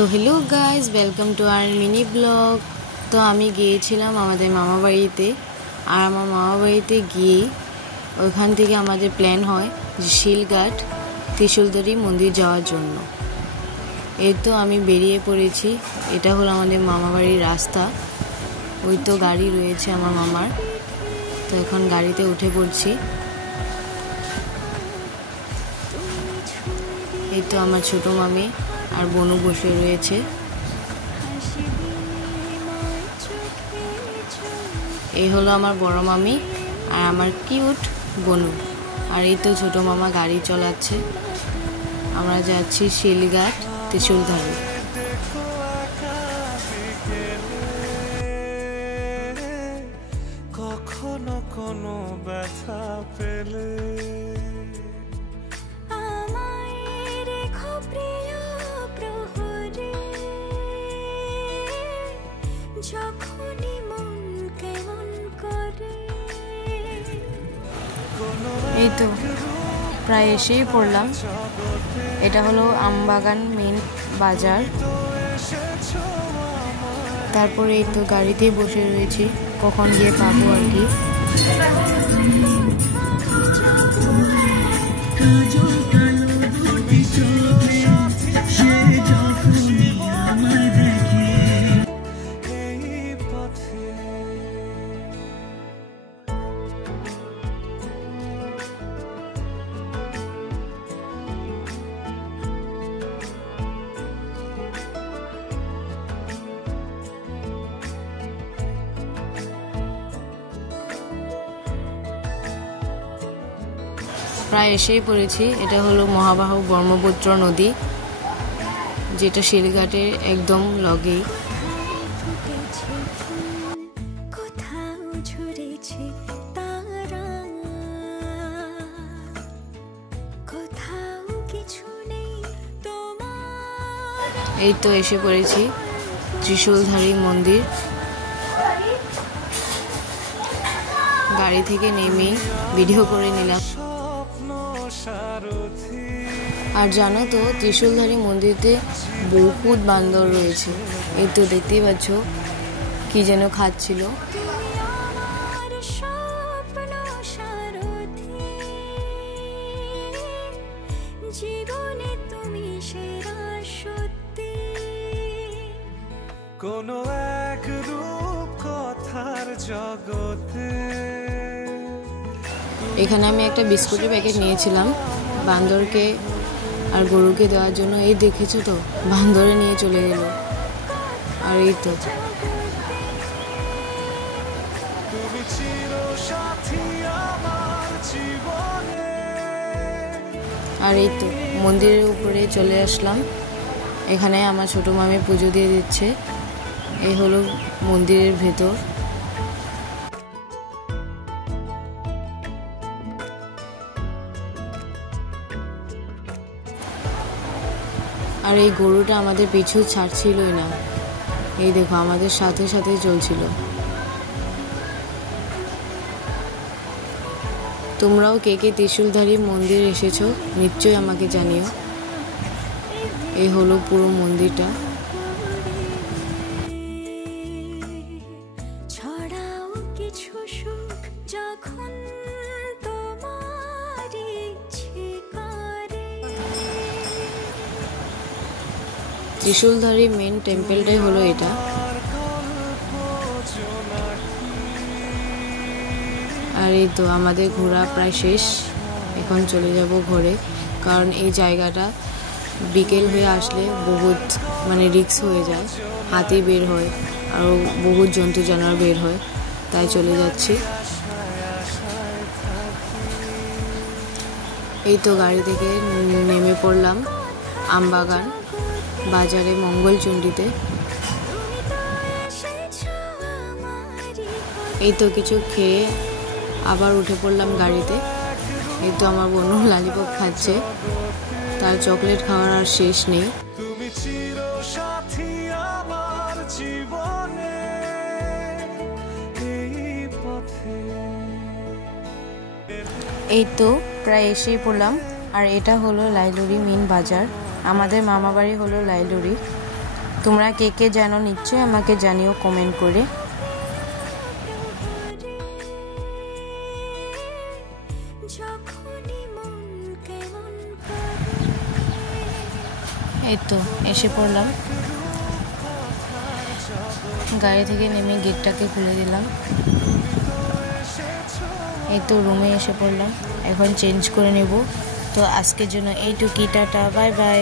তো hello guys, welcome to our mini blog. তো আমি গিয়েছিলাম আমাদের মামা বাড়িতে, আর আমার মামা বাড়িতে গিয়ে ওইখান থেকে আমাদের প্ল্যান হয় যে শিলঘাট ত্রিশূলধারী মন্দির যাওয়ার জন্য। এই তো আমি বেরিয়ে পড়েছি, এটা হলো আমাদের মামা বাড়ির রাস্তা। ওই তো গাড়ি রয়েছে আমার মামার, তো এখন গাড়িতে উঠে পড়ছি। এই তো আমার ছোট মামি আর বনু বসে রয়েছে। এই হলো আমার বড় মামি আর আমার কিউট বনু, আর এই তো ছোট মামা গাড়ি চালাচ্ছে। আমরা যাচ্ছি শিলঘাট ত্রিশূলধারী। কখনো কোনো ব্যথা পেলে এই তো প্রায় এসেই পড়লাম। এটা হলো আমবাগান মেন বাজার। তারপরে এই তো গাড়িতেই বসে রয়েছি, কখন গিয়ে পাবো আর কি। প্রায় এসেই পড়েছি। এটা হলো মহাবাহু ব্রহ্মপুত্র নদী, যেটা শিলঘাটের একদম লগেই। এই তো এসে পড়েছি ত্রিশূলধারী মন্দির। গাড়ি থেকে নেমে ভিডিও করে নিলাম। আর জানো তো, ত্রিশূলধারী মন্দিরে বহুত বান্দর রয়েছে। এই তো দেখতেই পাচ্ছ কি যেন খাচ্ছিল। কোনো এক রূপ কথার জগতে। এখানে আমি একটা বিস্কুটের প্যাকেট নিয়েছিলাম বান্দরকে আর গরুকে দেওয়ার জন্য। এই দেখেছো তো, বান্দরে নিয়ে চলে গেল। আর এই তো মন্দিরের উপরে চলে আসলাম। এখানে আমার ছোট মামি পুজো দিয়ে দিচ্ছে। এই হলো মন্দিরের ভেতর। আর এই গরুটা আমাদের পিছু ছাড়ছিলই না। এই দেখো, আমাদের সাথে সাথে চলছিল। তোমরাও কে কে ত্রিশূলধারী মন্দির এসেছো নিশ্চয়ই আমাকে জানিও। এই হলো পুরো মন্দিরটা। ত্রিশূলধারী মেন টেম্পলটাই হলো এটা। আর এই তো আমাদের ঘোরা প্রায় শেষ, এখন চলে যাব ঘরে। কারণ এই জায়গাটা বিকেল হয়ে আসলে বহুত রিস্ক হয়ে যায়। হাতি বের হয়, আরও বহুত জন্তু জানোয়ার বের হয়, তাই চলে যাচ্ছি। এই তো গাড়ি থেকে নেমে পড়লাম আমবাগান বাজারে মঙ্গলচণ্ডীতে। এই তো কিছু খেয়ে আবার উঠে পড়লাম গাড়িতে। এই তো আমার বোন লালিপপ খাচ্ছে, তার চকলেট খাওয়ার আর শেষ নেই। এই তো প্রায় এসেই পড়লাম। আর এটা হলো লাইলুরি মেন বাজার। আমাদের মামা বাড়ি হলো লাইলুরি। তোমরা কে কে জানো নিশ্চয়ই আমাকে জানিও কমেন্ট করে। এই তো এসে পড়লাম, গাড়ি থেকে নেমে গেটটাকে খুলে দিলাম। এই তো রুমে এসে পড়লাম, এখন চেঞ্জ করে নেব। তো আজকের জন্য এইটুকুই, টাটা, বাই বাই।